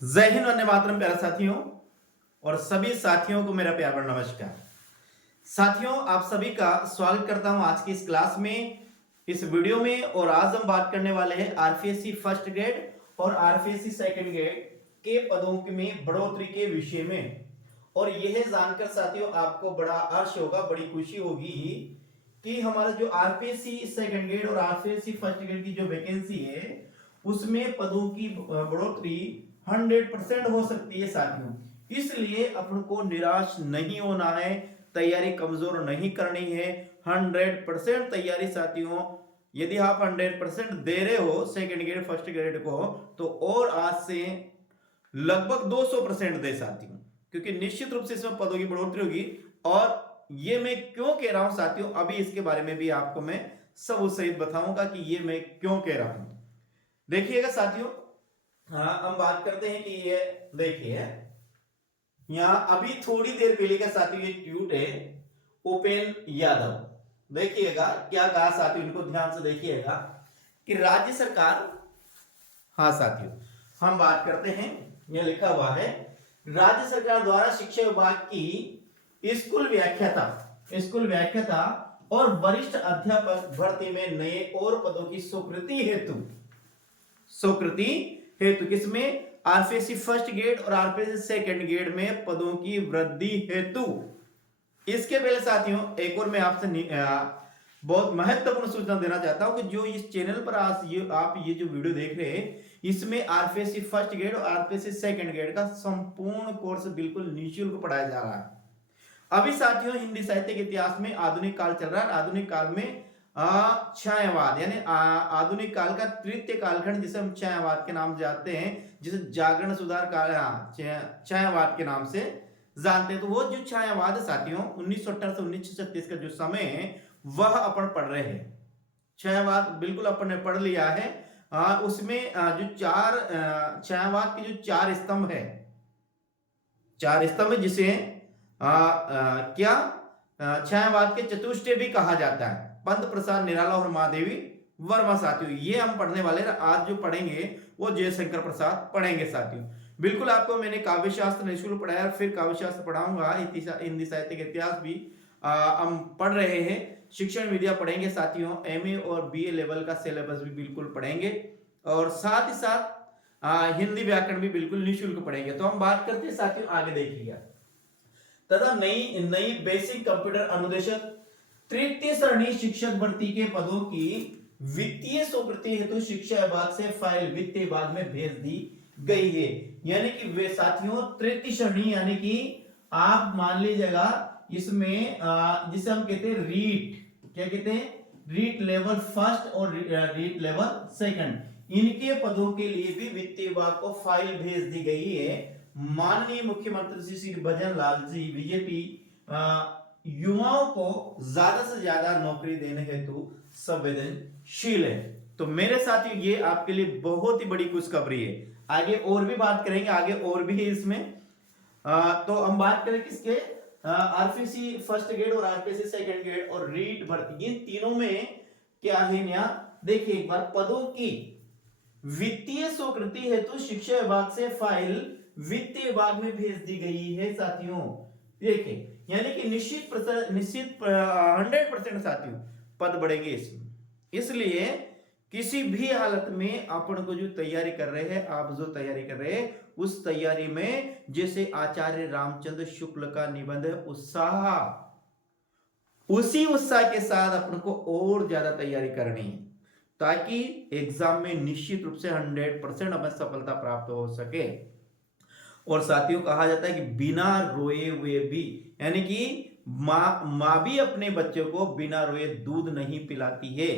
जय हिंद, वंदे मातरम। प्यारे साथियों और सभी साथियों को मेरा प्यार भरा नमस्कार। साथियों, आप सभी का स्वागत करता हूं आज की इस क्लास में, इस वीडियो में। और आज हम बात करने वाले हैं आरपीएससी फर्स्ट ग्रेड और आरपीएससी सेकंड ग्रेड के पदों में बढ़ोतरी के विषय में। और यह जानकर साथियों आपको बड़ा हर्ष होगा, बड़ी खुशी होगी कि हमारा जो आरपीएससी सेकंड ग्रेड और आरपीएससी फर्स्ट ग्रेड की जो वैकेंसी है उसमें पदों की बढ़ोतरी 100% हो सकती है साथियों। इसलिए अपन को निराश नहीं होना है, तैयारी कमजोर नहीं करनी है। 100% तैयारी साथियों। यदि आप 100% दे रहे हो सेकंड ग्रेड फर्स्ट ग्रेड को, तो और आज से लगभग 200% दे साथियों, क्योंकि निश्चित रूप से इसमें पदों की बढ़ोतरी होगी। और ये मैं क्यों कह रहा हूं साथियों, अभी इसके बारे में भी आपको मैं सबूत सहित बताऊंगा कि ये मैं क्यों कह रहा हूं। देखिएगा साथियों, हाँ हम बात करते हैं कि ये देखिए यहां अभी थोड़ी देर पहले का साथियों ये ट्वीट है उपेन यादव। देखिएगा क्या कहा साथियों, इनको ध्यान से देखिएगा कि राज्य सरकार, हाँ साथियों हम बात करते हैं, ये लिखा हुआ है राज्य सरकार द्वारा शिक्षा विभाग की स्कूल व्याख्याता और वरिष्ठ अध्यापक भर्ती में नए और पदों की स्वीकृति हेतु किसमें, आरपीएससी फर्स्ट ग्रेड और आरपीएससी सेकंड ग्रेड में पदों की वृद्धि हेतु। इसके पहले साथियों एक और मैं आपसे बहुत महत्वपूर्ण सूचना देना चाहता हूं कि जो इस चैनल पर आज आप ये जो वीडियो देख रहे हैं, इसमें आरपीएससी फर्स्ट ग्रेड और आरपीएससी सेकंड ग्रेड का संपूर्ण कोर्स बिल्कुल निःशुल्क पढ़ाया जा रहा है। अभी साथियों हिंदी साहित्य के इतिहास में आधुनिक काल चल रहा है। आधुनिक काल में छायावाद यानी आधुनिक काल का तृतीय कालखंड जिसे हम छायावाद के नाम जानते हैं, जिसे जागरण सुधार काल छायावाद के नाम से जानते हैं। तो वो जो छायावाद है साथियों 1918 से 1936 का जो समय है वह अपन पढ़ रहे हैं। छायावाद बिल्कुल अपन ने पढ़ लिया है। उसमें जो चार छायावाद के जो चार स्तंभ है जिसे क्या छायावाद के चतुष्टय भी कहा जाता है, पंत प्रसाद निराला और महादेवी वर्मा साथियों। ये हम पढ़ने वाले आज जो पढ़ेंगे वो जयशंकर प्रसाद पढ़ेंगे साथियों। बिल्कुल आपको मैंने काव्य शास्त्र निःशुल्क पढ़ाया, फिर काव्य शास्त्र पढ़ाऊंगा, हिंदी साहित्य का इतिहास भी हम पढ़ रहे हैं। शिक्षण विद्या पढ़ेंगे साथियों, एमए और बीए लेवल का सिलेबस भी बिल्कुल पढ़ेंगे, और साथ ही साथ हिंदी व्याकरण भी बिल्कुल निःशुल्क पढ़ेंगे। तो हम बात करते हैं साथियों, आगे देखिएगा। तथा नई बेसिक कंप्यूटर अनुदेशक तृतीय श्रेणी शिक्षक भर्ती के पदों की वित्तीय स्वीकृति हेतु शिक्षा विभाग से फाइल वित्त विभाग में भेज दी गई है। यानी कि वे साथियों तृतीय श्रेणी यानी कि आप मान लीजिएगा इसमें जिसे हम कहते हैं रीट, क्या कहते हैं, रीट लेवल फर्स्ट और रीट लेवल सेकंड, इनके पदों के लिए भी वित्त विभाग को फाइल भेज दी गई है। माननीय मुख्यमंत्री श्री भजन लाल जी बीजेपी युवाओं को ज्यादा से ज्यादा नौकरी देने हेतु संवेदनशील है। तो मेरे साथियों ये आपके लिए बहुत ही बड़ी खुशखबरी है। आगे और भी बात करेंगे, आगे और भी है इसमें। तो हम बात करें किसके, आरपीएससी फर्स्ट ग्रेड और आरपीएससी सेकंड ग्रेड और रीट भर्ती, इन तीनों में क्या है नया। देखिए एक बार, पदों की वित्तीय स्वीकृति हेतु शिक्षा विभाग से फाइल वित्त विभाग में भेज दी गई है साथियों। देखिए यानी कि निश्चित 100% साथियों पद बढ़ेंगे इसमें। इसलिए किसी भी हालत में अपन को जो तैयारी कर रहे हैं, आप जो तैयारी कर रहे हैं उस तैयारी में जैसे आचार्य रामचंद्र शुक्ल का निबंध है उत्साह, उसी उत्साह के साथ अपन को और ज्यादा तैयारी करनी है, ताकि एग्जाम में निश्चित रूप से 100% हमें सफलता प्राप्त हो सके। और साथियों कहा जाता है कि बिना रोए हुए भी, यानी कि मां भी अपने बच्चों को बिना रोए दूध नहीं पिलाती है,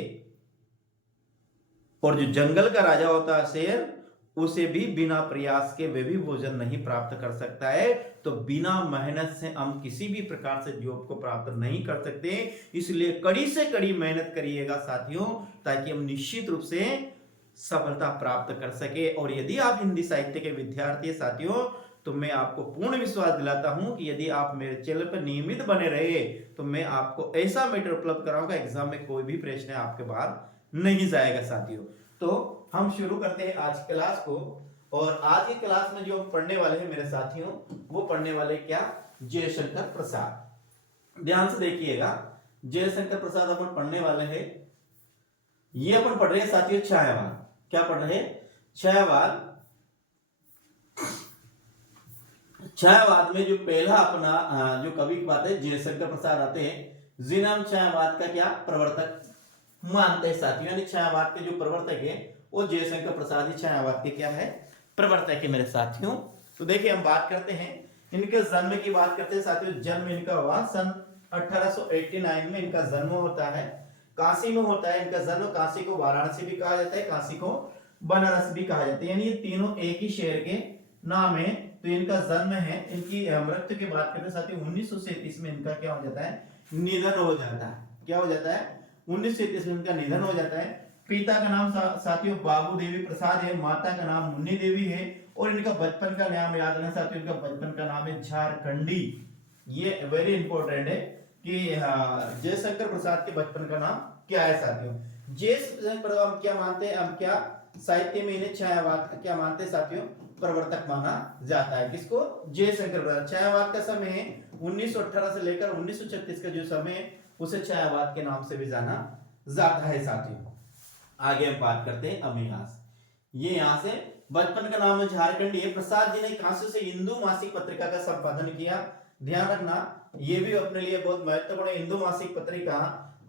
और जो जंगल का राजा होता है शेर, उसे भी बिना प्रयास के वे भी भोजन नहीं प्राप्त कर सकता है। तो बिना मेहनत से हम किसी भी प्रकार से जॉब को प्राप्त नहीं कर सकते। इसलिए कड़ी से कड़ी मेहनत करिएगा साथियों, ताकि हम निश्चित रूप से सफलता प्राप्त कर सके। और यदि आप हिंदी साहित्य के विद्यार्थी साथियों, तो मैं आपको पूर्ण विश्वास दिलाता हूं कि यदि आप मेरे चैनल पर नियमित बने रहे तो मैं आपको ऐसा मेटर उपलब्ध कराऊंगा, एग्जाम में कोई भी प्रश्न आपके बाहर नहीं जाएगा साथियों। तो हम शुरू करते हैं आज क्लास को। और आज की क्लास में जो हम पढ़ने वाले हैं मेरे साथियों, वो पढ़ने वाले क्या, जयशंकर प्रसाद। ध्यान से देखिएगा, जयशंकर प्रसाद अपन पढ़ने वाले हैं। ये अपन पढ़ रहे हैं साथियों छायावाद। क्या पढ़ रहे हैं? छायावाद। छायावाद में जो पहला अपना जो कवि की बात है, जयशंकर प्रसाद आते हैं, जिन्हें हम छायावाद का क्या प्रवर्तक मानते हैं साथियों, यानी छायावाद के जो प्रवर्तक है वो जयशंकर प्रसाद ही छायावाद के क्या है, प्रवर्तक है मेरे साथियों। तो देखिए हम बात करते हैं इनके जन्म की बात करते हैं साथियों। जन्म इनका हुआ सन 1889 में इनका जन्म होता है, काशी में होता है इनका जन्म। काशी को वाराणसी भी कहा जाता है, काशी को बनारस भी कहा जाता है, यानी ये तीनों एक ही शहर के नाम है। तो इनका जन्म है। इनकी मृत्यु की बात करते हैं साथियों 1937 में इनका क्या हो जाता है, निधन हो जाता है। क्या हो जाता है? 1937 में इनका निधन हो जाता है। पिता का नाम साथियों बाबू देवी प्रसाद है, माता का नाम मुन्नी देवी है, और इनका बचपन का नाम याद रखना साथियों, इनका बचपन का नाम है झारखंडी। ये वेरी इंपॉर्टेंट है कि जयशंकर प्रसाद के बचपन का नाम क्या है साथियों। जयशंकर हम क्या मानते हैं, हम क्या साहित्य में इन्हें छायावाद का क्या मानते हैं साथियों, प्रवर्तक माना जाता है। किसको? जयशंकर प्रसाद। छायावाद का समय है 1918 से लेकर 1936 का जो समय है उसे छायावाद के नाम से भी जाना जाता है साथियों। आगे हम बात करते हैं अमीयास। ये यहां से बचपन का नाम है झारखंडी है। प्रसाद जी ने काशी से हिंदू मासिक पत्रिका का संपादन किया। ध्यान रखना ये भी अपने लिए बहुत महत्वपूर्ण है, हिंदू मासिक पत्रिका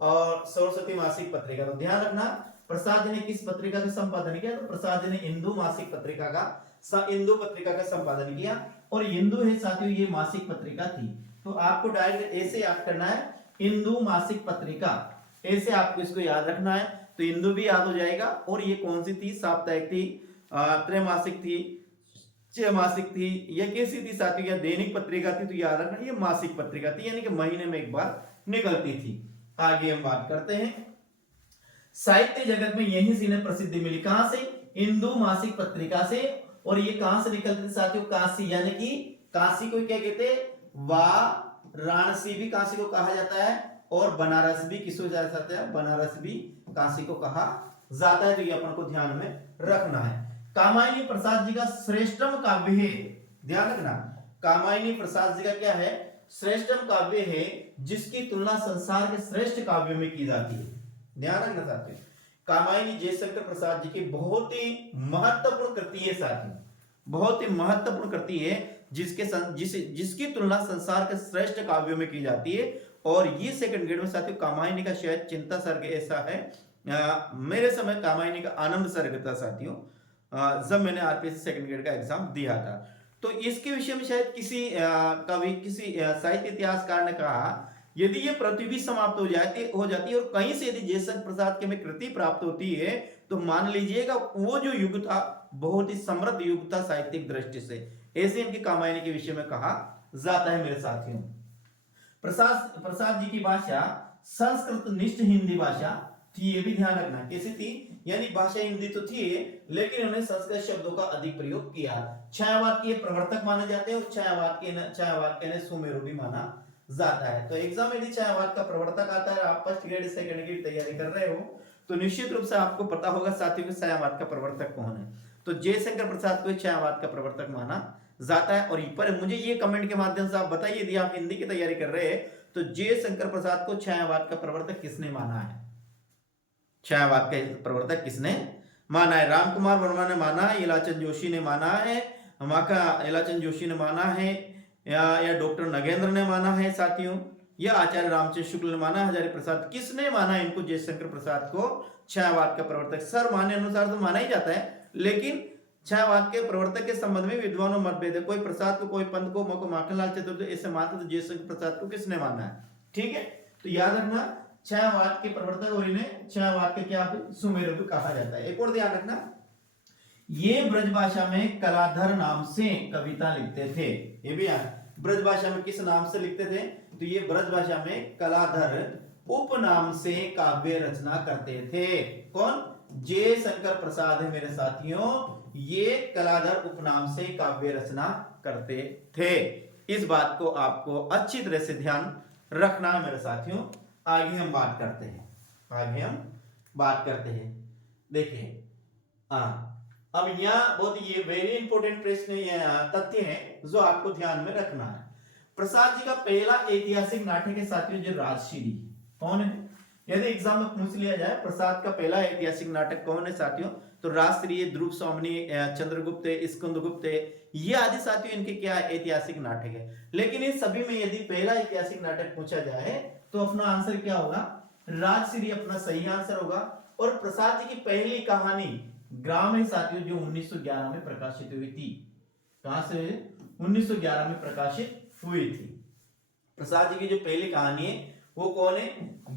और सरस्वती मासिक पत्रिका। तो ध्यान रखना प्रसाद जी ने किस पत्रिका का संपादन किया, तो प्रसाद जी ने हिंदू मासिक पत्रिका का हिंदू पत्रिका का संपादन किया। और हिंदू है साथियों ये मासिक पत्रिका थी। तो आपको डायरेक्ट ऐसे याद करना है, हिंदू मासिक पत्रिका, ऐसे आपको इसको याद रखना है। तो हिंदू भी याद हो जाएगा। और ये कौन सी थी? साप्ताहिक थी, त्रैमासिक थी, छमासिक थी, या कैसी थी साथियों, या दैनिक पत्रिका थी? तो याद रखना ये मासिक पत्रिका थी, यानी कि महीने में एक बार निकलती थी। आगे हम बात करते हैं साहित्य जगत में यही से इन्हें प्रसिद्धि मिली। कहां से? हिंदू मासिक पत्रिका से। और ये कहां से निकलती थी साथियों? काशी, यानी कि काशी को क्या कहते हैं? वाराणसी भी काशी को कहा जाता है, और बनारस भी किसको जाता है? बनारस भी काशी को कहा जाता है। तो ये अपन को ध्यान में रखना है। कामायनी प्रसाद जी का श्रेष्ठतम काव्य है। ध्यान रखना कामायनी प्रसाद जी का क्या है? श्रेष्ठतम काव्य है, जिसकी तुलना संसार के श्रेष्ठ काव्यों में की जाती है। ध्यान रखना साथियों, कामायनी जयशंकर प्रसाद जी की बहुत ही महत्वपूर्ण कृति है साथियों, बहुत ही महत्वपूर्ण कृति है, जिसकी तुलना संसार के श्रेष्ठ काव्यों में की जाती है। और ये सेकंड ग्रेड में साथियों कामायनी का शायद चिंता सर्ग ऐसा है, मेरे समय कामायनी का आनंद सर्ग था साथियों, जब मैंने आरपीएससी सेकंड ग्रेड का एग्जाम दिया था। तो इसके विषय में शायद किसी कवि, किसी साहित्य इतिहासकार ने कहा, यदि ये पृथ्वी भी समाप्त हो जाती है और कहीं से यदि जयशंकर प्रसाद के में कृति प्राप्त होती है, तो मान लीजिएगा वो जो युग था बहुत ही समृद्ध युग था साहित्यिक दृष्टि से। ऐसे इनकी कामायनी के विषय में कहा जाता है मेरे साथियों। प्रसाद जी की भाषा संस्कृत निष्ठ हिंदी भाषा थी, ये भी ध्यान रखना। कैसी थी? यानी भाषा हिंदी तो थी, लेकिन उन्होंने संस्कृत शब्दों का अधिक प्रयोग किया। छायावाद के प्रवर्तक माने जाते हैं, और छायावाद के सुमेरु भी माना जाता है। तो एग्जाम यदि छायावाद का प्रवर्तक आता है, आप फर्स्ट ग्रेड सेकंड ग्रेड तैयारी कर रहे हो, तो निश्चित रूप से आपको पता होगा साथियों कि छायावाद का प्रवर्तक कौन है। तो जयशंकर प्रसाद को छायावाद का प्रवर्तक माना जाता है। और पर मुझे ये कमेंट के माध्यम से आप बताइए, यदि आप हिंदी की तैयारी कर रहे हैं, तो जयशंकर प्रसाद को छायावाद का प्रवर्तक किसने माना है? छायावाद का प्रवर्तक किसने माना है? राम कुमार वर्मा ने माना है, इलाचंद जोशी ने माना है, इलाचंद जोशी ने माना है, या डॉक्टर नगेंद्र ने माना है साथियों, या आचार्य रामचंद्र शुक्ल ने माना, हजारी प्रसाद, किसने माना इनको जयशंकर प्रसाद को छायावाद का प्रवर्तक? सर माने अनुसार तो माना ही जाता है, लेकिन छायावाद के प्रवर्तक के संबंध में विद्वानों मतभेद है। कोई प्रसाद को, कोई पंत को, माखनलाल चतुर्वेदी ऐसे मानते, तो जयशंकर प्रसाद को किसने माना है? ठीक है, तो याद रखना छायावाद के प्रवर्तक, और इन्हें छायावाद के क्या सुमेरु भी कहा जाता है। एक और ध्यान रखना, ये ब्रजभाषा में कलाधर नाम से कविता लिखते थे। ये भी ब्रजभाषा में किस नाम से लिखते थे? तो ये ब्रजभाषा में कलाधर उपनाम से काव्य रचना करते थे। कौन? जयशंकर प्रसाद है मेरे साथियों, ये कलाधर उपनाम से काव्य रचना करते थे। इस बात को आपको अच्छी तरह से ध्यान रखना है मेरे साथियों। आगे हम बात करते हैं, देखिए अब यहाँ बहुत ये वेरी इंपॉर्टेंट प्रश्न तथ्य है जो आपको ध्यान में रखना है। प्रसाद जी का पहला ऐतिहासिक नाटक है साथियों जो राजश्री। कौन है? यदि एग्जाम में पूछ लिया जाए प्रसाद का पहला ऐतिहासिक नाटक कौन है साथियों, तो राजश्री, ध्रुव स्वामिनी, चंद्रगुप्त, स्कंदगुप्त, ये आदि साथियों इनके क्या ऐतिहासिक नाटक है। लेकिन इन सभी में यदि पहला ऐतिहासिक नाटक पूछा जाए तो अपना आंसर क्या होगा? राजश्री अपना सही आंसर होगा। और प्रसाद जी की पहली कहानी ग्राम है साथियों जो 1911 में प्रकाशित हुई थी। कहां से? 1911 में प्रकाशित हुई थी। प्रसाद जी की जो पहली कहानी है वो कौन है?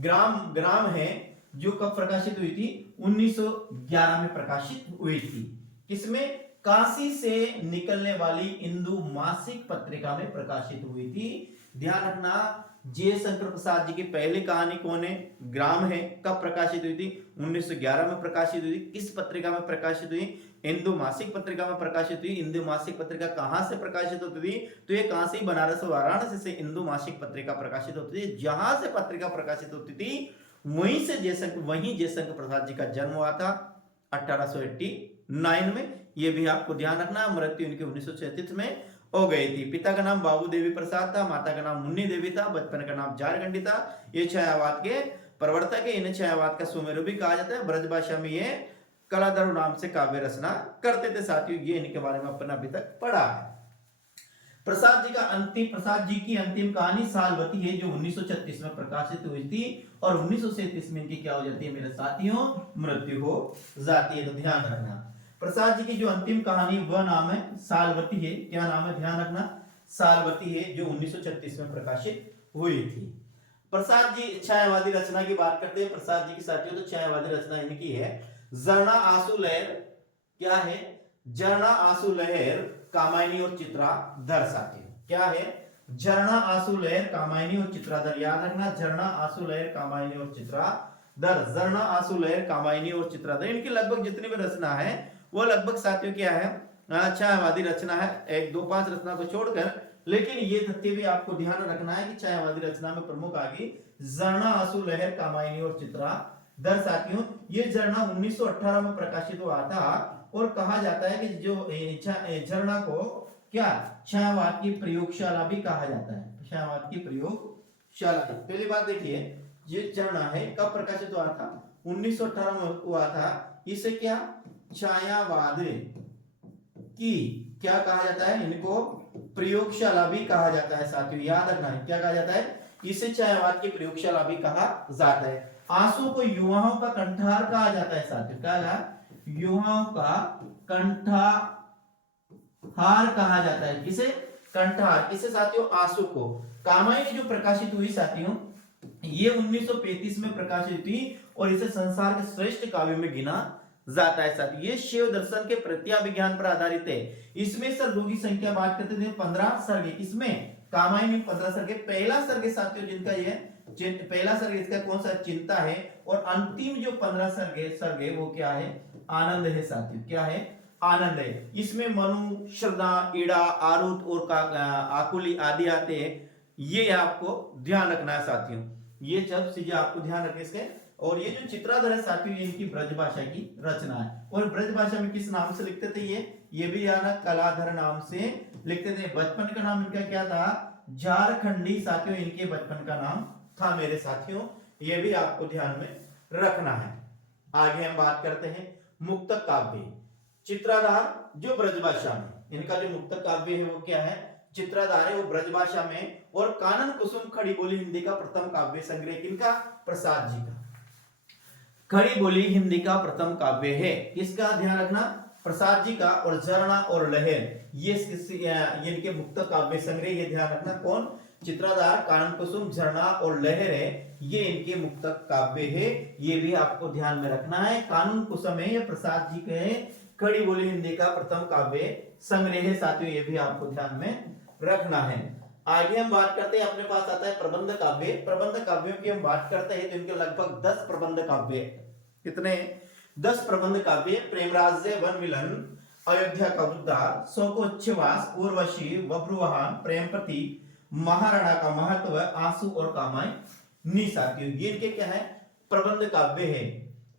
ग्राम है, जो कब प्रकाशित हुई थी? 1911 में प्रकाशित हुई थी। किसमें? काशी से निकलने वाली हिंदू मासिक पत्रिका में प्रकाशित हुई थी। ध्यान रखना, जयशंकर प्रसाद जी की पहली कहानी कौन है? ग्राम है। कब प्रकाशित हुई थी? 1911 में प्रकाशित हुई थी। किस पत्रिका में प्रकाशित हुई? हिंदू मासिक पत्रिका में प्रकाशित हुई। हिंदू मासिक पत्रिका कहां से प्रकाशित होती थी? तो ये काशी, बनारस, वाराणसी से हिंदू मासिक पत्रिका प्रकाशित होती थी। जहां से पत्रिका प्रकाशित होती थी वहीं जयशंकर प्रसाद जी का जन्म हुआ था 1889 में। ये भी आपको ध्यान रखना। मृत्यु उनकी 1936 में हो गई थी। पिता का नाम बाबू देवी प्रसाद था, माता का नाम मुन्नी देवी था, बचपन का नाम झारखंडी था। ये छायावाद के प्रवर्तक है। इन्हें छायावाद का सुमेरु भी कहा जाता है। ब्रज भाषा में ये कलाधर नाम से काव्य रचना करते थे साथियों। ये इनके बारे में अपन अभी तक पढ़ा है। प्रसाद जी की अंतिम कहानी सालवती है जो 1936 में प्रकाशित हुई थी और 1937 में इनकी क्या हो जाती है मेरे साथियों? मृत्यु हो जाती है। तो ध्यान रखना, प्रसाद जी की जो अंतिम कहानी वह नाम है सालवती है। क्या नाम है? ध्यान रखना, सालवती है, जो 1936 में प्रकाशित हुई थी। प्रसाद जी छायावादी रचना की बात करते हैं प्रसाद जी की साथियों, तो छायावादी रचना इनकी है झरना आंसू लहर। क्या है? झरना आंसू लहर, कामायनी और चित्राधर साथियों। क्या है? झरना आंसू लहर, कामायनी और चित्राधर। याद रखना, झरना आंसू लहर, कामायनी और चित्राधर। झरना आंसू लहर, कामायनी और चित्राधर, इनकी लगभग जितनी भी रचना है वो लगभग साथियों क्या है? छायावादी रचना है। 1, 2, 5 रचना को छोड़कर। लेकिन ये तथ्य भी आपको ध्यान रखना है कि छायावादी रचना में प्रमुख आ गई झरना आंसू लहर, कामायनी और चित्राधर साथियों। ये झरना 1918 में प्रकाशित हुआ था और कहा जाता है कि जो झरना को क्या छायावाद की प्रयोगशाला भी कहा जाता है। छायावाद की प्रयोगशाला। पहली बात देखिए, ये झरना है कब प्रकाशित हुआ था? 1918 में हुआ था। इसे क्या छायावाद की क्या कहा जाता है? इनको प्रयोगशाला भी कहा जाता है साथियों। याद रखना है, क्या कहा जाता है? इसे छायावाद की प्रयोगशाला भी कहा जाता है। आंसू को युवाओं का कंठार कहा जाता है साथियों। क्या कहा? युवाओं का कंठार कहा जाता है। किसे? कंठार। किसे साथियों? आंसू को। कामायनी जो प्रकाशित हुई साथियों ये 1935 में प्रकाशित हुई और इसे संसार के श्रेष्ठ काव्य में गिना जाता है साथियों। ये शिव दर्शन के प्रत्या विज्ञान पर आधारित है। इसमें सर्गों की संख्या बात करते थे 15 सर्ग। किसमें? कामायनी में 15 सर्ग। पहला सर्ग साथियों जिनका ये पहला सर्ग इसका कौन सा? चिंता है। और अंतिम जो 15 सर्ग है वो क्या है? आनंद है साथियों। क्या है? आनंद है। इसमें मनु, श्रद्धा, ईड़ा, आरुत और आकुली आदि आते हैं। ये आपको ध्यान रखना है साथियों। ये सब चीजें आपको ध्यान रखने इसके। और ये जो चित्राधर है साथियों ये इनकी ब्रज भाषा की रचना है। और ब्रज भाषा में किस नाम से लिखते थे? ये भी याद है, कलाधर नाम से लिखते थे। बचपन का नाम इनका क्या था? झारखंडी साथियों इनके बचपन का नाम था मेरे साथियों। ये भी आपको ध्यान में रखना है। आगे हम बात करते हैं मुक्तक काव्य। चित्राधार जो ब्रजभाषा में इनका जो मुक्तक काव्य है वो क्या है? चित्राधार है, वो ब्रजभाषा में। और कानन कुसुम खड़ी बोली हिंदी का प्रथम काव्य संग्रह किनका? प्रसाद जी का। खड़ी बोली हिंदी का प्रथम काव्य है। किसका? ध्यान रखना, प्रसाद जी का। और झरना और लहर ये इनके मुक्तक काव्य संग्रह। ये ध्यान रखना कौन? चित्राधार, कानन कुसुम, झरना और लहर है, ये इनके मुक्तक काव्य है। ये भी आपको ध्यान में रखना है। कानून कुसुम है ये प्रसाद जी के खड़ी बोली हिंदी का प्रथम काव्य संग्रह है साथियों। ये भी आपको ध्यान में रखना है। आगे हम बात करते हैं, अपने पास आता है प्रबंध काव्य। प्रबंध काव्यों की हम बात करते हैं तो इनके लगभग 10 प्रबंध काव्य। कितने? 10 प्रबंध काव्य। प्रेमराज्य, वन मिलन, अयोध्या का उद्धार, शोकोच्छ्वास, उर्वशी, बब्रुवाहन, प्रेमपति, महाराणा का महत्व, आंसू और कामायनी साथियों। ये इनके क्या है? प्रबंध काव्य है।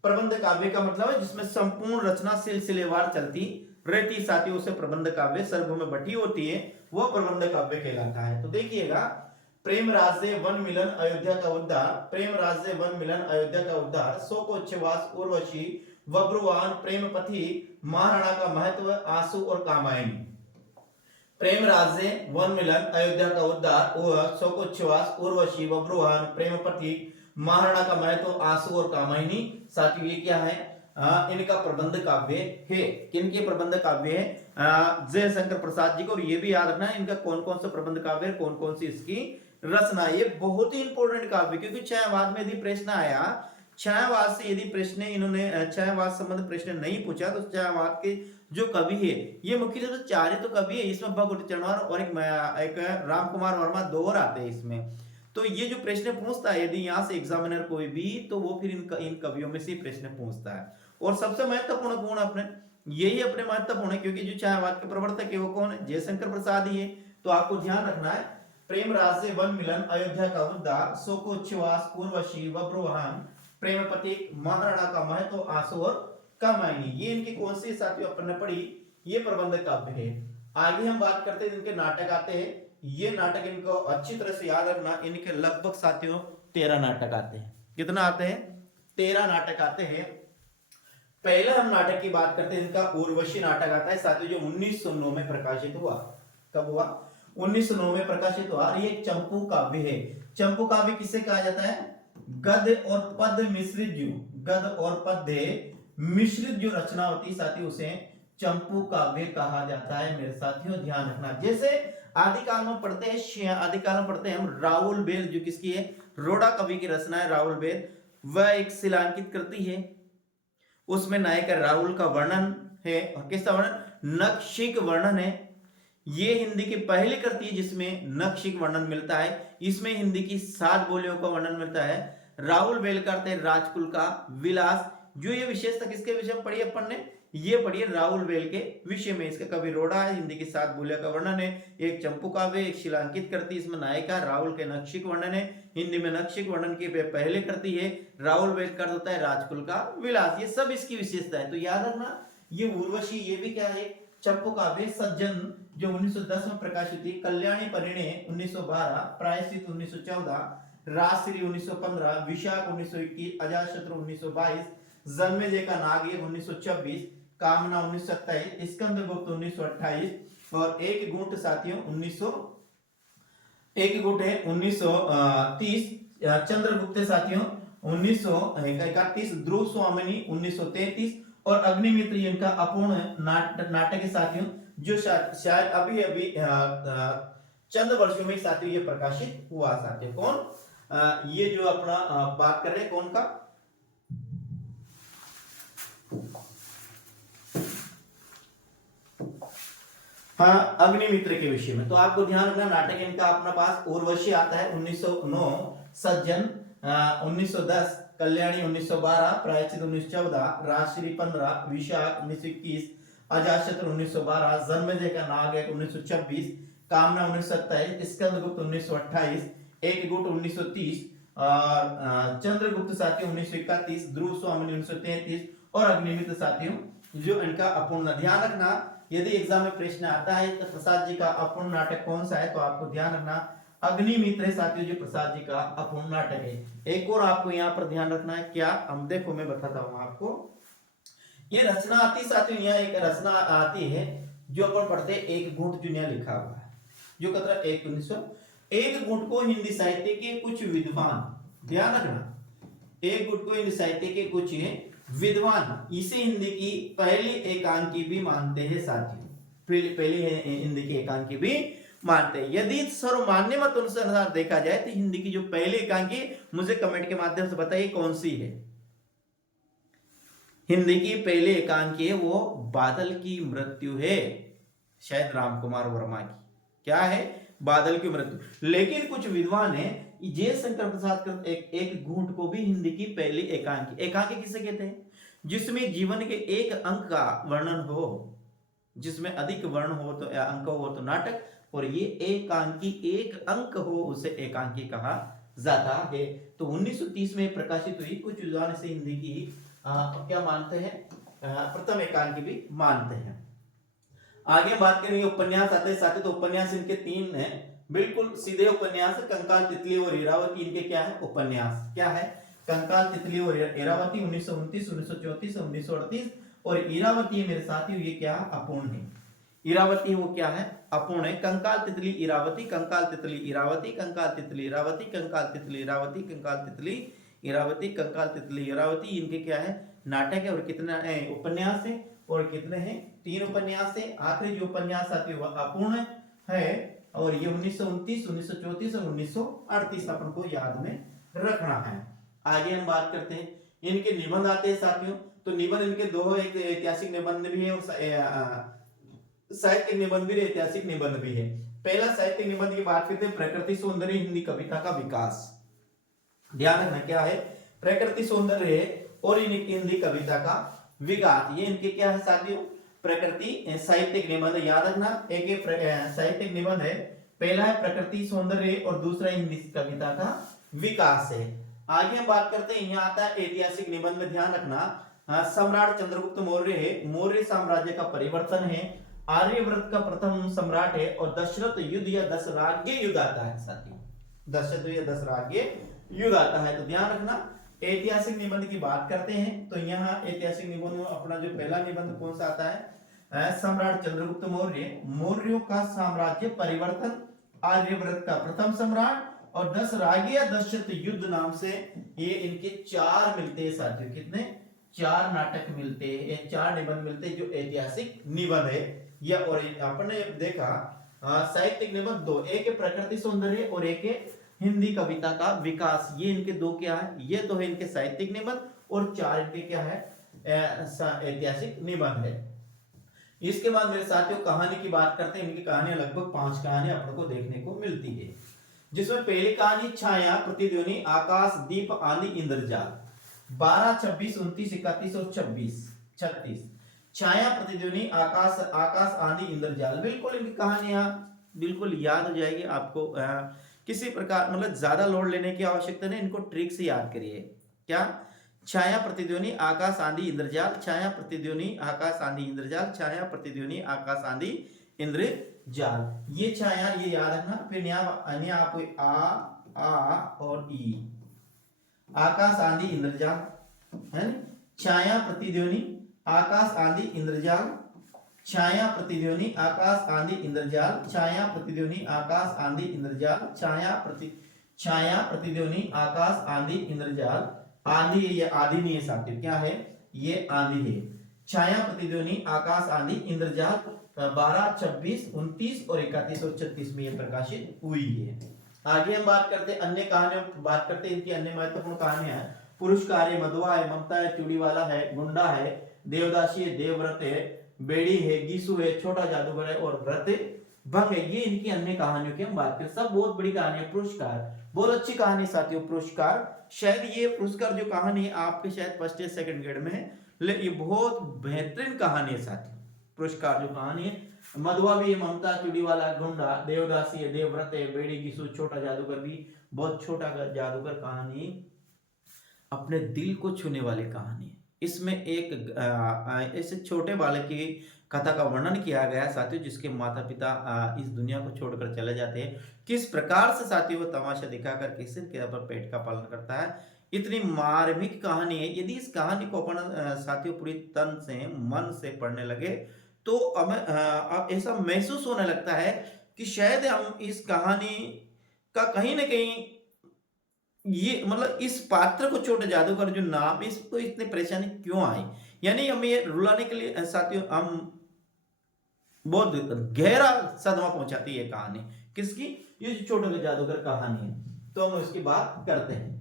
प्रबंध काव्य का मतलब है जिसमें संपूर्ण रचना सिलसिलेवार चलती रहती साथियों, उसे प्रबंध काव्य सर्ग में बटी होती है, वह प्रबंध काव्य कहलाता है। तो देखिएगा, प्रेम राज्य वन मिलन अयोध्या का उद्धार, प्रेम राज्य वन मिलन अयोध्या का उद्धार, शोकोच्छ्वास उर्वशी बब्रुवाहन प्रेम पथी महाराणा का महत्व आंसू और कामायनी। प्रेम राज्य वन मिलन अयोध्या का उद्धार, शोकोच्छ्वास उर्वशी बब्रुवाहन प्रेम पथी महाराणा का महत्व आंसू और कामायनी। साथियों ये क्या है, इनका प्रबंध काव्य है। किनके प्रबंध काव्य है, जयशंकर प्रसाद जी को। और ये भी याद रखना है इनका कौन कौन सा प्रबंध काव्य है, कौन कौन सी इसकी रचना। ये बहुत ही इंपॉर्टेंट काव्य, क्योंकि छायावाद में यदि प्रश्न आया, छायावाद से यदि प्रश्न इन्होंने छायावाद संबंध प्रश्न नहीं पूछा, तो छायावाद के जो कवि है ये मुख्य रूप से चार तो कवि है, इसमें भगवती चरवार और एक राम कुमार वर्मा दो और आते हैं इसमें। तो ये जो प्रश्न पूछता है यदि यहाँ से एग्जामिनर कोई भी, तो वो फिर इन कवियों में से प्रश्न पूछता है। और सबसे महत्वपूर्ण गुण अपने यही अपने महत्वपूर्ण है, क्योंकि जो छायावाद के प्रवर्तक है वो कौन है, जयशंकर प्रसाद ही है। तो आपको ध्यान रखना है, प्रेम राज्य वन मिलन अयोध्या का उद्धार, शोकोच्छ्वास उर्वशी बब्रुवाहन प्रेम प्रतीक महाराणा का महत्व आंसू और कामायनी, ये इनकी कौन सी साथियों अपन ने पढ़ी, ये प्रबंध काव्य है। आगे हम बात करते हैं इनके नाटक आते हैं। ये नाटक इनको अच्छी तरह से याद रखना, इनके लगभग साथियों 13 नाटक आते हैं। कितना आते हैं, 13 नाटक आते हैं। पहले हम नाटक की बात करते हैं, इनका उर्वशी नाटक आता है साथियों, जो 1909 में प्रकाशित हुआ। कब हुआ, 1909 में प्रकाशित हुआ। ये एक चंपू काव्य है। चंपू काव्य किसे कहा जाता है, गद्य और पद्य मिश्रित जो, गद्य और पद्य मिश्रित जो रचना होती है साथियों, उसे चंपू काव्य कहा जाता है। मेरे साथियों ध्यान रखना, जैसे आदिकाल में पढ़ते हैं, आदिकाल में पढ़ते हैं हम राहुल बेल, जो किसकी है, रोड़ा कवि की रचना है राहुल बेल, वह एक शिलांकित करती है। उसमें नायक राहुल का वर्णन है, और किसका वर्णन, नखशिक वर्णन है। ये हिंदी की पहली कृति है जिसमें नखशिक वर्णन मिलता है। इसमें हिंदी की 7 बोलियों का वर्णन मिलता है। राहुल बेल करते हैं राजकुल का विलास। जो ये विशेषता किसके विषय में पढ़ी अपन ने, ये पढ़िए राहुल बेल के विषय में। इसका कवि रोड़ा है, हिंदी की 7 बोलियों का वर्णन है, एक चंपू काव्य, एक शिलांकित कृति, इसमें नायिका राहुल के नखशिक वर्णन है। हिंदी में नखशिक वर्णन की पहले कृति है। राहुल बेल कर होता है राजकुल का विलास। ये सब इसकी विशेषता है। तो याद रखना, ये उर्वशी ये भी क्या है, चंपू काव्य। सज्जन जो 1910 में प्रकाशित हुई, कल्याणी परिणय 1912, प्रायश्चित 1914, राजश्री 1915, विशाख 1921, अजातशत्रु 1922, जन्मेजय का नाग 1926, कामना 1927, स्कंदगुप्त 1928 और एक गुंट साथियों 1930, चंद्रगुप्त साथियों 1931, ध्रुव स्वामिनी 1933 और अग्निमित्र इनका अपूर्ण नाटक है साथियों, जो शायद अभी अभी चंद वर्षों में साथियों ये प्रकाशित हुआ। साथियों कौन, ये जो अपना बात कर रहे हैं कौन का, हाँ, अग्निमित्र के विषय में। तो आपको ध्यान रखना, नाटक इनका अपना पास उर्वशी आता है 1909, सज्जन 1910, कल्याणी 1912, प्रायश्चित 1914, राजश्री 15, विशाख 1921, अजातशत्रु 1912, जन्मेजय का नाग 1926, कामना 1927, स्कंदगुप्त 1928, एक गुट 1930 और चंद्रगुप्त साथियों 1931, ध्रुव स्वामी 1933 और अग्निमित्र साथियों जो इनका अपूर्ण। ध्यान रखना, यदि एग्जाम में प्रश्न आता है तो प्रसाद जी का अपूर्ण नाटक कौन सा है, तो आपको ध्यान रखना अग्निमित्र साथियों जो प्रसाद जी का अपूर्ण नाटक है। एक और आपको यहाँ पर ध्यान रखना है, क्या, हम देखो मैं बताता हूँ आपको। ये रचना आती साथियों, यहाँ एक रचना आती है जो अपन पढ़ते एक गुट, जो यहाँ लिखा हुआ है, जो कहता है एक गुट को हिंदी साहित्य के कुछ विद्वान, ध्यान रखना, एक गुट को हिंदी साहित्य के कुछ विद्वान इसे हिंदी की पहली एकांकी भी मानते हैं साथियों, पहली हिंदी की एकांकी भी मानते हैं। यदि सर्वमान्य मत अनुसार देखा जाए तो हिंदी की जो पहली एकांकी, मुझे कमेंट के माध्यम से बताइए कौन सी है। हिंदी की पहली एकांकी है वो बादल की मृत्यु है, शायद राम कुमार वर्मा की। क्या है, बादल की मृत्यु। लेकिन कुछ विद्वान है, जयशंकर प्रसाद एक घूंट को भी हिंदी की पहली एकांकी, एकांकी किसे कहते हैं, जिसमें जीवन के एक अंक का वर्णन हो, जिसमें अधिक वर्ण हो तो अंक हो तो नाटक, और ये एकांकी एक अंक हो उसे एकांकी कहा जाता है। तो 1930 में प्रकाशित हुई, कुछ विद्वान से हिंदी की क्या मानते हैं, प्रथम एकांकी भी मानते हैं। आगे बात करेंगे उपन्यास आते हैं साथियों। तो उपन्यास इनके 3 हैं, बिल्कुल सीधे उपन्यास। कंकाल, तितली और इरावती इनके क्या है, उपन्यास। क्या है, कंकाल, तितली और इरावती 1929, 1934, 1938। और इरावती है मेरे साथियों, ये क्या अपूर्ण है। इरावती वो क्या है, अपूर्ण है। कंकाल, तितली, इरावती, कंकाल, तितली, इरावती, कंकाल, तितली, इरावती, कंकाल, तितली, इरावती, कंकाल, तितली, इरावती, कंकाल, तितली, इरावती, इनके क्या है, नाटक है। और कितने उपन्यास है, और कितने हैं, 3 उपन्यास है। आखिरी जो उपन्यास आती है वह अपूर्ण है। और ये 1929, 1934 और 1938 अपन को याद में रखना है। आगे हम बात करते हैं, इनके निबंध आते हैं साथियों। तो निबंध इनके 2, एक ऐतिहासिक निबंध भी है और साहित्यिक निबंध भी, ऐतिहासिक निबंध भी है। पहला साहित्यिक निबंध की बात करते हैं, प्रकृति सौंदर्य हिंदी कविता का विकास। ध्यान रखना क्या है, प्रकृति सौंदर्य और हिंदी कविता का विकास, ये इनके क्या है साथियों, प्रकृति साहित्यिक निबंध। याद रखना, एक साहित्यिक निबंध है, पहला है प्रकृति सौंदर्य और दूसरा हिंदी कविता का विकास है। आगे हम बात करते हैं, यहाँ आता है ऐतिहासिक निबंध में। ध्यान रखना, सम्राट चंद्रगुप्त मौर्य है, मौर्य साम्राज्य का परिवर्तन है, आर्यव्रत का प्रथम सम्राट है, और दशरथ युद्ध या दशराज्य युद्ध आता है साथियों, दशरथ या दशराज्य युद्ध आता है। तो ध्यान रखना, ऐतिहासिक निबंध की बात करते हैं। तो यहाँ ऐतिहासिक निबंध में अपना जो पहला निबंध कौन सा आता है, सम्राट चंद्रगुप्त मौर्य, मौर्यों का साम्राज्य परिवर्तन, आर्यव्रत का प्रथम सम्राट, और दशराज्य या दशरथ युद्ध नाम से ये इनके 4 मिलते हैं साथियों। कितने, 4 नाटक मिलते हैं, 4 निबंध मिलते हैं जो ऐतिहासिक निबंध है। या और आपने देखा साहित्यिक निबंध 2, एक है प्रकृति सौंदर्य और एक है हिंदी कविता का विकास। ये इनके 2 क्या है, ये तो है इनके साहित्यिक निबंध, और 4 इनके क्या है, ऐतिहासिक निबंध है। इसके बाद मेरे साथियों कहानी की बात करते हैं। इनकी कहानियां लगभग 5 कहानियां अपने को देखने को मिलती है, जिसमें पहली कहानी छाया, प्रतिध्वनि, आकाश, दीप, आंधी, इंद्रजाल। 12, 26, 29, 31 और 36। छाया, प्रतिध्वनि, आकाश, आंधी, इंद्रजाल। बिल्कुल इनकी कहानियां बिल्कुल याद हो जाएगी आपको। किसी प्रकार मतलब ज्यादा लोड लेने की आवश्यकता नहीं, इनको ट्रिक से याद करिए। क्या, छाया, प्रतिध्वनि, आकाश, आंधी, इंद्रजाल, छाया, प्रतिध्वनि, आकाश, आंधी, इंद्रजाल, छाया, प्रतिध्वनि, आकाश, आंधी, इंद्रजाल। ये छाया, ये याद रखना। फिर यहाँ आपको आ और ई, आकाश, आंधी, इंद्रजाल है। छाया, प्रतिध्वनि, आकाश, आंधी, इंद्रजाल, छाया, प्रतिध्वनि, आकाश, आंधी, इंद्रजाल, छाया, प्रतिध्वनि, आकाश, आंधी, इंद्रजाल, छाया, प्रतिध्वनि, आकाश, आंधी, इंद्रजाल। आंधी, ये आंधी नहीं है साथियों, क्या है, ये आंधी है। छाया, प्रतिध्वनि, आकाश, आंधी, इंद्रजाल 12, 26, 29 और 31 और 36 में ये प्रकाशित हुई है। आगे हम बात करते हैं अन्य कहानियों, बात करते हैं इनकी अन्य महत्वपूर्ण कहानियां हैं। पुरस्कार है, मधुआ है, ममता है, चूड़ीवाला है, गुंडा है, देवदासी है, देवव्रत है, बेड़ी है, गीसू है, छोटा जादूगर है, और व्रत भंग है। ये इनकी अन्य कहानियों की हम बात करें, सब बहुत बड़ी कहानी है। पुरस्कार बहुत अच्छी कहानी साथियों। पुरस्कार, शायद ये पुरस्कार जो कहानी है आपके शायद फर्स्ट या सेकंड ग्रेड में है, लेकिन ये बहुत बेहतरीन कहानी है साथियों। पुरस्कार जो कहानी है, मधुआ भी है, ममता, चूड़ीवाला, गुंडा, देवदासी है, देवव्रत है, बेड़ी, गीसू, छोटा जादूगर भी बहुत छोटा जादूगर कहानी, अपने दिल को छूने वाली कहानी है। इसमें एक ऐसे छोटे बालक की कथा का वर्णन किया गया साथियों, जिसके माता पिता इस दुनिया को छोड़कर चले जाते हैं। किस प्रकार से साथियों वो तमाशा दिखाकर किसी के पर पेट का पालन करता है। इतनी मार्मिक कहानी है। यदि इस कहानी को अपन साथियों पूरी तन से मन से पढ़ने लगे तो अब ऐसा महसूस होने लगता है कि शायद हम इस कहानी का कहीं ना कहीं ये मतलब इस पात्र को छोटे जादूगर जो नाम, इसको इतनी परेशानी क्यों आई, यानी हम ये रुलाने के लिए साथियों हम बहुत गहरा सदमा पहुंचाती है कहानी। किसकी, ये जो छोटे जादूगर कहानी है। तो हम इसकी बात करते हैं।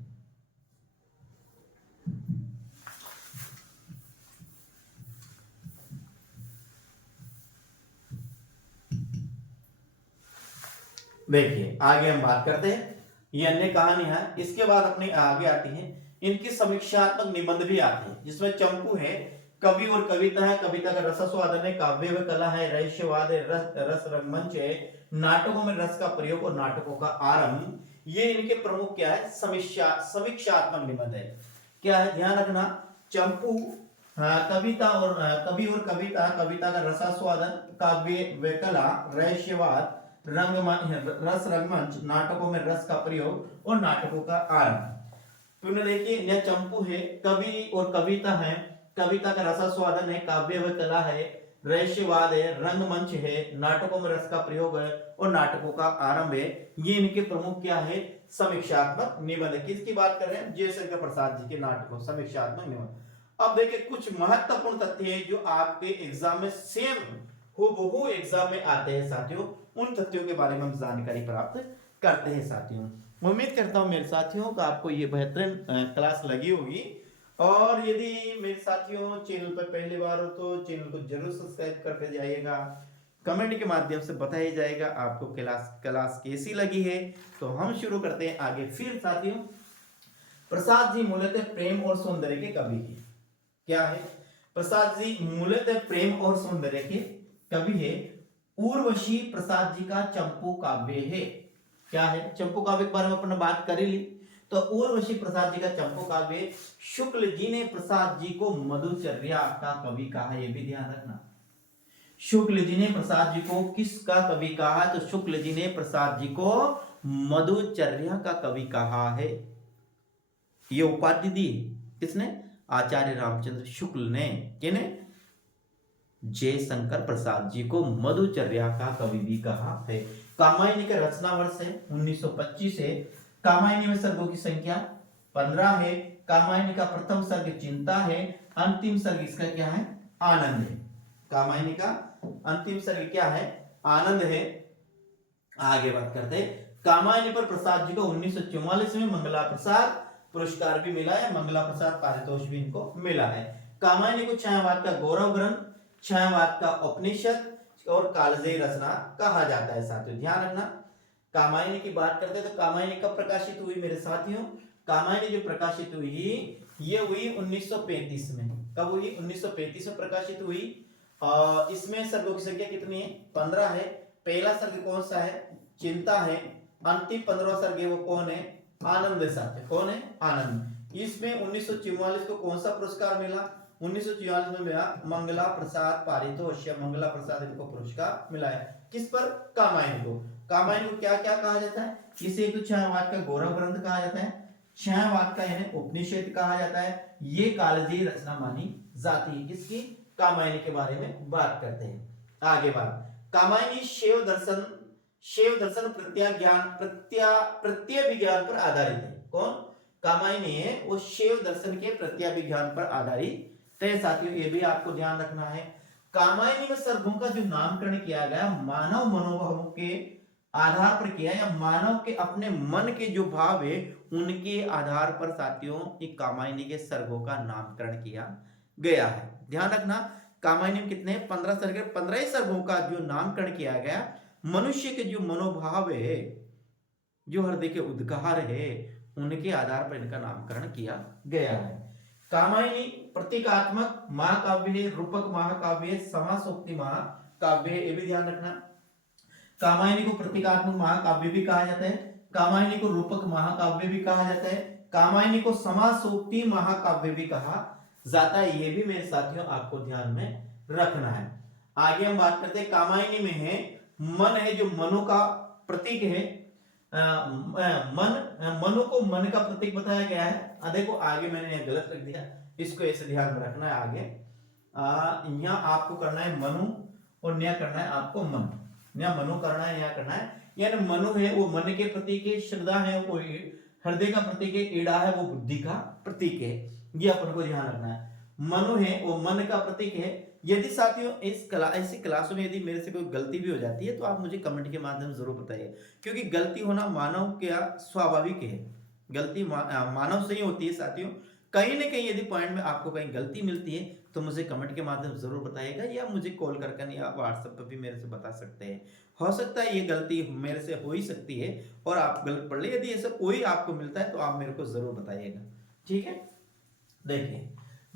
देखिए आगे हम बात करते हैं, ये अन्य कहानी है। इसके बाद अपनी आगे आती है इनकी समीक्षात्मक निबंध भी आते हैं, जिसमें चंपू है, कवि और कविता है, कविता का रसास्वादन है, काव्य व कला है, रहस्यवाद है, रस रंगमंच है, नाटकों में रस का प्रयोग और नाटकों का आरंभ। ये इनके प्रमुख क्या है, समीक्षात्मक निबंध है। क्या है, ध्यान रखना, चंपू कविता और कवि और कविता, कविता का रसास्वादन, काव्य व कला, रहस्यवाद, रस रंगमंच, नाटकों में रस का प्रयोग और नाटकों का आरंभ। पुनः देखिए, यह चंपू है, कवि और कविता है, कविता का रसास्वादन है, काव्य व कला है, रहस्यवाद है, रंगमंच है, नाटकों में रस का प्रयोग है और नाटकों का आरंभ है। ये इनके प्रमुख क्या है? समीक्षात्मक निबंध। किसकी बात कर रहे हैं? जयशंकर प्रसाद जी के नाटकों समीक्षात्मक निबंध। अब देखिए कुछ महत्वपूर्ण तथ्य हैं जो आपके एग्जाम में सेम हूबहू एग्जाम में आते हैं साथियों। उन तथ्यों के बारे में हम जानकारी प्राप्त करते हैं साथियों। उम्मीद करता हूं मेरे साथियों का आपको ये बेहतरीन क्लास लगी होगी। और यदि मेरे साथियों चैनल पर पहली बार हो तो चैनल को जरूर सब्सक्राइब करते जाइएगा। कमेंट के माध्यम से बताया जाएगा आपको क्लास कैसी लगी है। तो हम शुरू करते हैं आगे। फिर साथियों, प्रसाद जी मूलतः प्रेम और सौंदर्य के कवि है। क्या है? प्रसाद जी मूलतः प्रेम और सौंदर्य के कवि है। उर्वशी प्रसाद जी का चंपू काव्य है। क्या है? चंपू काव्य के बारे में अपने बात कर ही ली। तो उर्वशी प्रसाद जी का चंपू काव्य। शुक्ल जी ने प्रसाद जी को मधुचर्या का कवि कहा, यह भी ध्यान रखना। शुक्ल जी ने प्रसाद जी को किसका कवि कहा? तो शुक्ल जी ने प्रसाद जी को मधुचर्या का कवि कहा है। यह उपाधि दी किसने? आचार्य रामचंद्र शुक्ल ने। किने? जयशंकर प्रसाद जी को मधुचर्या का कवि भी कहा है। कामायनी का रचना वर्ष है 1925 है। कामायनी में सर्गों की संख्या 15 है। कामायनी का प्रथम सर्ग चिंता है। अंतिम सर्ग इसका क्या है? आनंद है। कामायनी का अंतिम सर्ग क्या है? आनंद है। आगे बात करते हैं। कामायनी पर प्रसाद जी को 1944 में मंगला प्रसाद पुरस्कार भी मिला है। मंगला प्रसाद पारितोष भी इनको मिला है। कामायनी को छायावाद का गौरव ग्रंथ, छायावाद का उपनिषद और कालजयी रचना कहा जाता है साथियों। ध्यान रखना, कामायनी की बात करते हैं तो कामायनी कब प्रकाशित हुई मेरे साथियों? कामायनी जो प्रकाशित हुई ये हुई 1935 में। कब हुई? 1935 में प्रकाशित हुई। इसमें सर्गों की संख्या कितनी है? 15 है। पहला सर्ग कौन सा है? चिंता है। अंतिम 15वां सर्ग है वो कौन है? आनंद साथियों। कौन है? आनंद। इसमें 1944 को कौन सा पुरस्कार मिला? 1944 में मिला मंगला प्रसाद पारितोष या मंगला प्रसाद इनको पुरस्कार मिला है। किस पर? कामायनी को। कामायनी को क्या क्या कहा जाता है? इसे तो छायावाद का गौरव ग्रंथ कहा जाता है, छायावाद का इन्हें उपनिषद कहा जाता है, ये कालजयी रचना मानी जाती है। किसकी? कामायनी के बारे में बात करते हैं। आगे बात, कामायनी शैव दर्शन प्रत्यभिज्ञान पर आधारित है। कौन? कामायनी है वो शैव दर्शन के प्रत्यभिज्ञान पर आधारित है साथियों। ये भी आपको ध्यान रखना है। कामायनी में सर्गों का जो नामकरण किया गया मानव मनोभावों के आधार पर किया, या मानव के अपने मन के जो भाव है उनके आधार पर साथियों एक कामायनी के सर्गों का नामकरण किया गया है। ध्यान रखना, कामायनी में कितने? 15 सर्ग। 15 ही सर्गों का जो नामकरण किया गया मनुष्य के जो मनोभाव है, जो हृदय के उद्गार है, उनके आधार पर इनका नामकरण किया गया है। कामायनी प्रतीकात्मक महाकाव्य है, रूपक महाकाव्य है, समासोक्ति महाकाव्य है। ये भी ध्यान रखना, कामायनी को प्रतीकात्मक महाकाव्य भी कहा जाता है, कामायनी को रूपक महाकाव्य भी कहा जाता है, कामायनी को समासोक्ति महाकाव्य भी कहा जाता है। ये भी मेरे साथियों आपको ध्यान में रखना है। आगे हम बात करते हैं, कामायनी में है मन है जो मनु का प्रतीक है। मनु को मन का प्रतीक बताया गया है। देखो आगे मैंने गलत रख दिया, इसको ऐसे ध्यान में रखना है। आगे यहाँ आपको करना है मनु और न्याय करना है आपको मन। यहाँ मनु करना है, न्याय करना है। यानी मनु है वो मन के प्रतीक है, श्रद्धा है वो हृदय का प्रतीक है, ईड़ा है वो बुद्धि का प्रतीक है। ये अपन को ध्यान रखना है। मनु है वो मन का प्रतीक है। यदि साथियों ऐसी क्लासों में यदि मेरे से कोई गलती भी हो जाती है तो आप मुझे कमेंट के माध्यम से जरूर बताइए, क्योंकि गलती होना मानव क्या स्वाभाविक है। गलती मानव से ही होती है साथियों। कहीं ना कहीं यदि पॉइंट में आपको कहीं गलती मिलती है तो मुझे कमेंट के माध्यम से जरूर बताइएगा, या मुझे कॉल करके या व्हाट्सएप पर भी मेरे से बता सकते हैं। हो सकता है ये गलती मेरे से हो ही सकती है और आप गलत पढ़ ले। यदि ऐसा कोई आपको मिलता है तो आप मेरे को जरूर बताइएगा, ठीक है। देखिए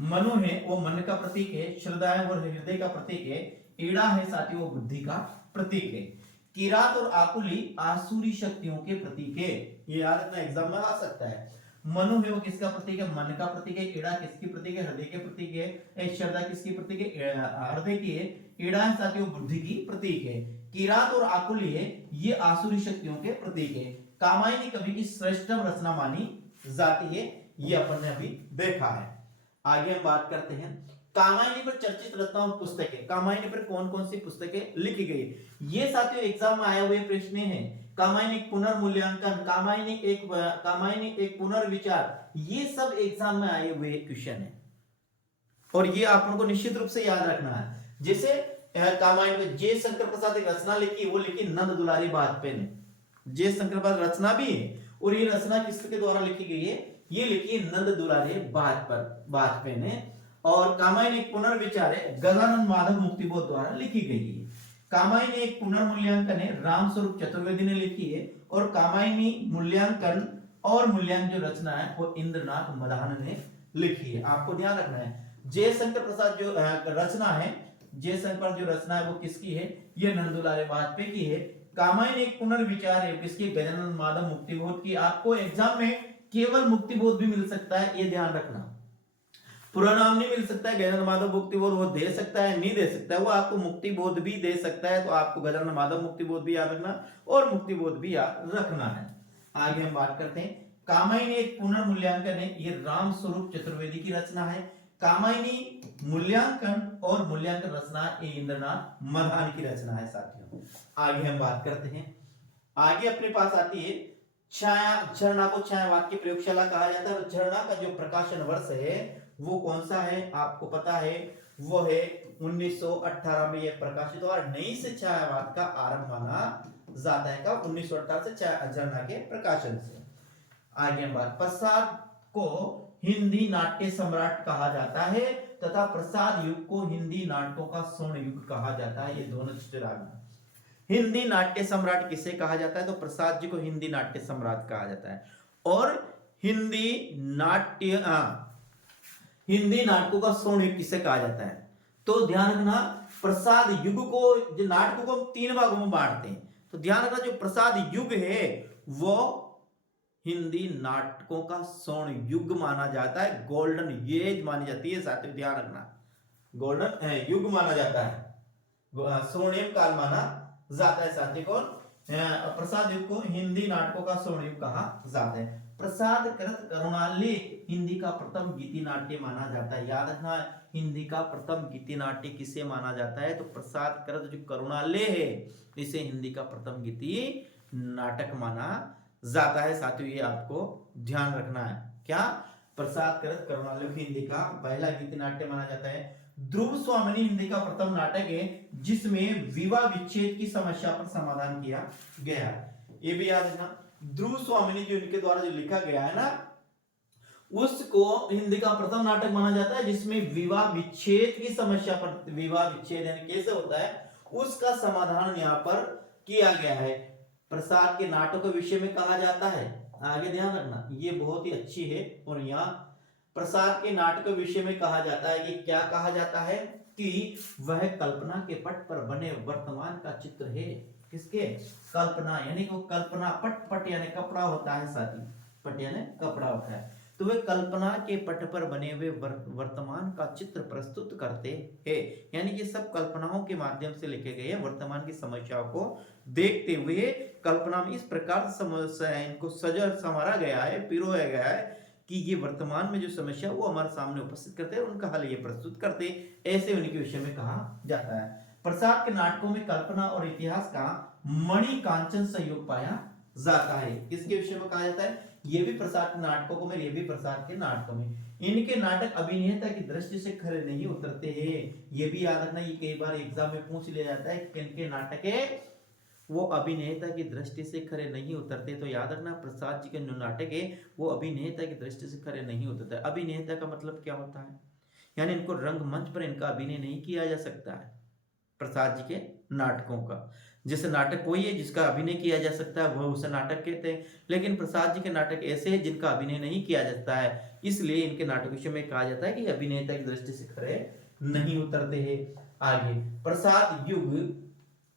मनु है वो मन का प्रतीक है, श्रद्धा है वो हृदय का प्रतीक है, ईड़ा है साथियों वो बुद्धि का प्रतीक है, किरात और आकुली आसुरी शक्तियों के प्रतीक है। ये याद रखना, एग्जाम में आ सकता है। मनु है वो किसका प्रतीक है? मन का प्रतीक है। ईड़ा किसकी प्रतीक है? हृदय के प्रतीक है। श्रद्धा किसकी प्रतीक है? हृदय की है। ईड़ा है साथियों बुद्धि की प्रतीक है। किरात और आकुली है ये आसुरी शक्तियों के प्रतीक है। कामायनी कवि की श्रेष्ठतम रचना मानी जाती है, ये अपन ने अभी देखा है। आगे हम बात करते हैं कामायनी पर चर्चित रचनाओं पुस्तकें। कामायनी पर कौन कौन सी पुस्तकें लिखी गई? ये साथियों एग्जाम में आए हुए प्रश्न हैं। कामायनी पुनर्मूल्यांकन, कामायनी एक पुनर्विचार, ये सब एग्जाम में आए हुए क्वेश्चन है और ये अपन को निश्चित रूप से याद रखना है। जैसे कामायनी में जे शंकर प्रसाद एक रचना लिखी, वो लिखी नंद दुलारी बाजपेयी ने। जे शंकर प्रसाद रचना भी है और ये रचना किसके द्वारा लिखी गई है? ये लिखी नंद दुलारी बाजपेयी ने। और कामायनी एक पुनर्विचार है गजानन माधव मुक्तिबोध द्वारा लिखी गई है। कामायनी एक पुनर्मूल्यांकन है रामस्वरूप चतुर्वेदी ने लिखी है। और कामायनी मूल्यांकन जो रचना है वो इंद्रनाथ मदान ने लिखी है। आपको ध्यान रखना है जयशंकर प्रसाद जो रचना है, जयशंकर जो रचना है वो किसकी है? ये नंदुलारे वाजपेयी की है। कामायनी एक पुनर्विचार है किसकी? गजानन माधव मुक्तिबोध की। आपको एग्जाम में केवल मुक्तिबोध भी मिल सकता है, ये ध्यान रखना। पूरा नाम नहीं मिल सकता है। गजानन माधव मुक्तिबोध वो दे सकता है, नहीं दे सकता है, वो आपको मुक्तिबोध भी दे सकता है। तो आपको गजानन माधव मुक्तिबोध भी याद रखना और मुक्तिबोध भी याद रखना है। आगे हम बात करते हैं कामायनी एक पुनर्मूल्यांकन है, ये रामस्वरूप चतुर्वेदी की रचना है। कामायनी मूल्यांकन और मूल्यांकन रचना ये इंद्रनाथ मदान की रचना है साथियों। आगे हम बात करते हैं, आगे अपने पास आती है छाया। झरना को छायावाद की प्रयोगशाला कहा जाता है। झरना का जो प्रकाशन वर्ष है वो कौन सा है? आपको पता है वो है 1918 में यह प्रकाशित हुआ। नई से छायावाद का आरंभ माना जाता है। कब? 1918 से झरना के प्रकाशन से। आगे हम बात, प्रसाद को हिंदी नाट्य सम्राट कहा जाता है तथा प्रसाद युग को हिंदी नाटकों का स्वर्ण युग कहा जाता है। ये दोनों चीजें रखना। हिंदी नाट्य सम्राट किसे कहा जाता है? तो प्रसाद जी को हिंदी नाट्य सम्राट कहा जाता है। और हिंदी नाटकों का स्वर्ण युग किसे कहा जाता है? तो ध्यान रखना प्रसाद युग को, जो नाटकों को हम 3 भागों में बांटते हैं, तो ध्यान रखना जो प्रसाद युग है वो हिंदी नाटकों का स्वर्ण युग माना जाता है, गोल्डन एज मानी जाती है साथियों। ध्यान रखना गोल्डन युग माना जाता है, स्वर्णिम काल माना जाता है साथियों। कौन? प्रसाद युग को हिंदी नाटकों का स्वर्ण युग कहा जाता है। प्रसाद कृत करुणाली हिंदी का प्रथम गीति नाट्य माना जाता है। याद रखना हिंदी का प्रथम गीति नाट्य किसे माना जाता है? तो प्रसाद कृत जो करुणालय है इसे हिंदी का प्रथम गीति नाटक माना जाता है साथियों। ये आपको ध्यान रखना है। क्या? प्रसाद कृत करुणालय हिंदी का पहला गीति नाट्य माना जाता है। ध्रुव स्वामिनी हिंदी का प्रथम नाटक है जिसमें विवाह विच्छेद की समस्या पर समाधान किया गया। ये भी याद रखना ध्रुव स्वामिनी जो इनके द्वारा जो लिखा गया है ना, उसको हिंदी का प्रथम नाटक माना जाता है जिसमें विवाह विच्छेद की समस्या पर, विवाह विच्छेद यानी कैसे होता है उसका समाधान यहाँ पर किया गया है। प्रसाद के नाटक के विषय में कहा जाता है। आगे ध्यान रखना ये बहुत ही अच्छी है। और यहाँ प्रसाद के नाटक के विषय में कहा जाता है कि क्या कहा जाता है कि वह कल्पना के पट पर बने वर्तमान का चित्र है। किसके? कल्पना, यानी वो कल्पना पट यानी कपड़ा होता है साथी, पट यानी कपड़ा होता है। तो वे कल्पना के पट पर बने हुए वर्तमान का चित्र प्रस्तुत करते हैं। यानी ये सब कल्पनाओं के माध्यम से लिखे गए हैं। वर्तमान की समस्याओं को देखते हुए कल्पना में इस प्रकार समस्या इनको सजा संवारा गया है, पिरोया गया है कि ये वर्तमान में जो समस्या वो हमारे सामने उपस्थित करते हैं और उनका हल ये प्रस्तुत करते, ऐसे उनके विषय में कहा जाता है। प्रसाद के नाटकों में कल्पना और इतिहास का मणि कांचन सहयोग पाया जाता है। किसके विषय में कहा जाता है? ये भी प्रसाद के नाटकों में, ये भी प्रसाद के नाटकों में। इनके नाटक अभिनेता की दृष्टि से खरे नहीं उतरते हैं। ये भी याद रखना, ये कई बार एग्जाम में पूछ लिया जाता है कि इनके नाटक है वो अभिनेता की दृष्टि से खरे नहीं उतरते। तो याद रखना प्रसाद जी के जो नाटक है वो अभिनेता की दृष्टि से खरे नहीं उतरते। अभिनेता का मतलब क्या होता है? यानी इनको रंगमंच पर इनका अभिनय नहीं किया जा सकता है प्रसाद जी के नाटकों का। जैसे नाटक कोई है जिसका अभिनय किया जा सकता है वह उसे नाटक कहते हैं, लेकिन प्रसाद जी के नाटक ऐसे हैं जिनका अभिनय नहीं किया जाता है, इसलिए इनके नाटक विषय में कहा जाता है कि अभिनेता की दृष्टि से खरे नहीं उतरते हैं। आगे प्रसाद युग,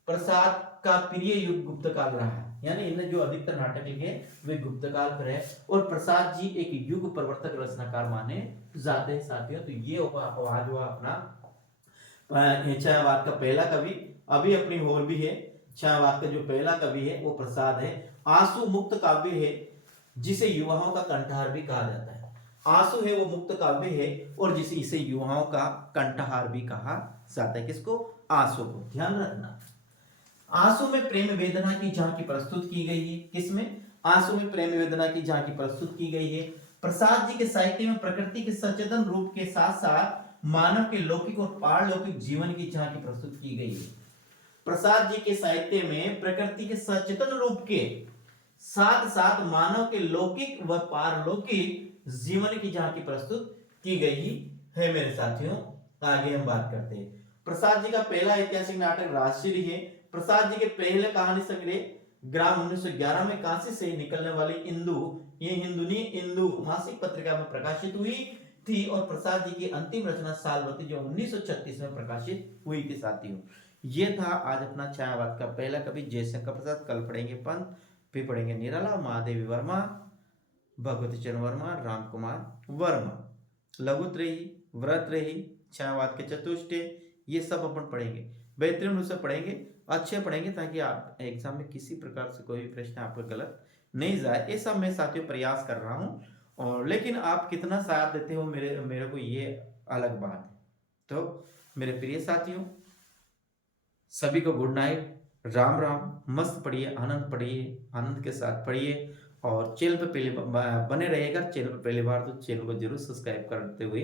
प्रसाद का प्रिय युग गुप्त काल रहा है। यानी इनने जो अधिकतर नाटक लिखे वे गुप्त काल पर है। और प्रसाद जी एक युग प्रवर्तक रचनाकार माने जाते हैं साथियों। तो ये आज हुआ अपना छायावाद का पहला कवि। अभी अपनी और भी है, छायावाद का जो पहला कवि है वो प्रसाद है। आंसू मुक्त काव्य है जिसे युवाओं का कंठहार भी कहा जाता है। आंसू है वो मुक्त काव्य है और जिसे इसे युवाओं का कंठहार भी कहा जाता है। किसको? आंसू को। ध्यान रखना, आंसू में प्रेम वेदना की झांकी प्रस्तुत की गई है। किसमें? आंसू में प्रेम वेदना की झांकी प्रस्तुत की गई है। प्रसाद जी के साहित्य में प्रकृति के सचेतन रूप के साथ साथ मानव के लौकिक और पारलौकिक जीवन की झांकी प्रस्तुत की गई है। प्रसाद जी के साहित्य में प्रकृति के सचेतन रूप के साथ साथ मानव के लौकिक व पारलौकिक जीवन की झांकी प्रस्तुत की गई है मेरे साथियों। आगे हम बात करते हैं। प्रसाद जी का पहला ऐतिहासिक नाटक राजश्री है। प्रसाद जी के पहले कहानी संग्रह ग्राम 1911 में काशी से निकलने वाली इंदु मासिक पत्रिका में प्रकाशित हुई थी और प्रसाद जी की अंतिम रचना सालवती जो 1936 में प्रकाशित हुई थी साथियों। ये था आज अपना छायावाद का पहला कवि जयशंकर प्रसाद। कल पढ़ेंगे पंत, फिर पढ़ेंगे निराला, महादेवी वर्मा, भगवती चरण वर्मा, राम कुमार वर्मा, लघुत्रयी, व्रतत्रयी, छायावाद के चतुष्टय, ये सब अपन पढ़ेंगे। बेहतरीन रूप से पढ़ेंगे, अच्छे पढ़ेंगे ताकि आप एग्जाम में किसी प्रकार से कोई भी प्रश्न आपका गलत नहीं जाए। ये सब मैं साथियों प्रयास कर रहा हूँ और लेकिन आप कितना साथ देते हो मेरे को ये अलग बात है। तो मेरे प्रिय साथियों, सभी को गुड नाइट, राम राम। मस्त पढ़िए, आनंद पढ़िए, आनंद के साथ पढ़िए और चैनल पर पहले बने रहेगा। चैनल पर पहली बार तो चैनल को जरूर सब्सक्राइब करते हुए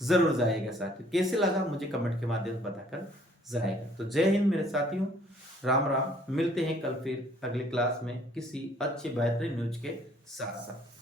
जरूर जाएगा साथियों। कैसे लगा मुझे कमेंट के माध्यम से बताकर जाएगा। तो जय हिंद मेरे साथियों, राम राम। मिलते हैं कल फिर अगली क्लास में किसी अच्छी बेहतरीन न्यूज के साथ साथ।